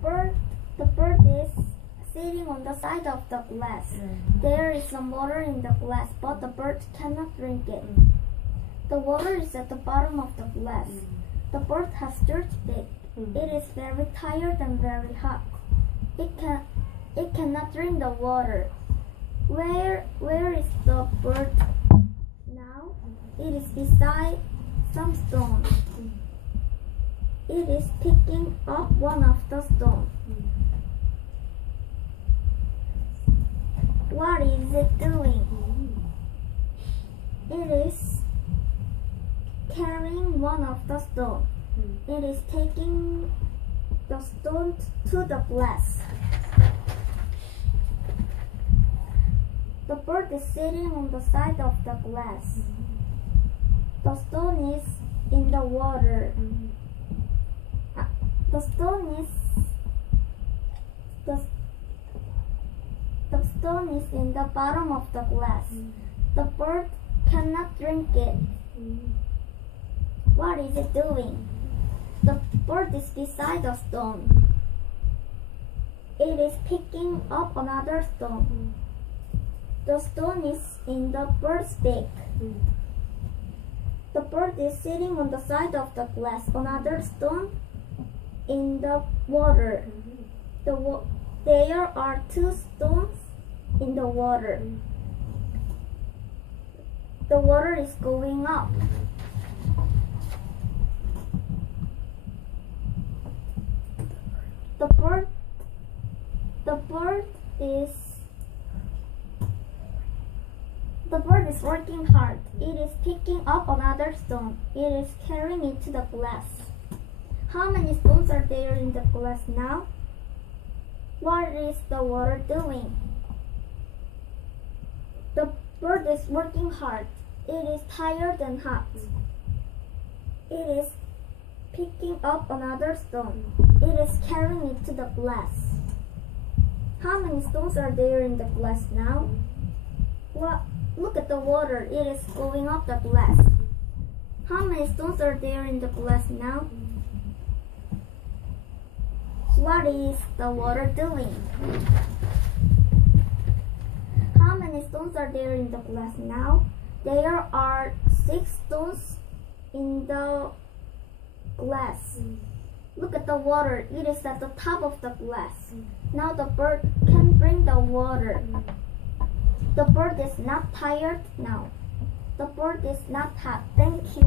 The bird is sitting on the side of the glass. There is some water in the glass, but the bird cannot drink it. The water is at the bottom of the glass. The bird has dirty beak. It is very tired and very hot. It cannot drink the water. Where is the bird now? It is beside some stones. It is picking up one of the stones. What is it doing? It is carrying one of the stones. It is taking the stone to the glass. The bird is sitting on the side of the glass. The stone is in the water. The stone is in the bottom of the glass. The bird cannot drink it. What is it doing? The bird is beside the stone. It is picking up another stone. The stone is in the bird's beak. The bird is sitting on the side of the glass. Another stone in the water. There are two stones in the water. The water is going up. The bird is working hard. It is picking up another stone. It is carrying it to the glass. How many stones are there in the glass now? What is the water doing? The bird is working hard. It is tired and hot. It is picking up another stone. It is carrying it to the glass. How many stones are there in the glass now? Look at the water. It is going up the glass. How many stones are there in the glass now? What is the water doing? How many stones are there in the glass now? There are 6 stones in the glass. Look at the water. It is at the top of the glass. Now the bird can drink the water. The bird is not tired now. The bird is not hot. Thank you.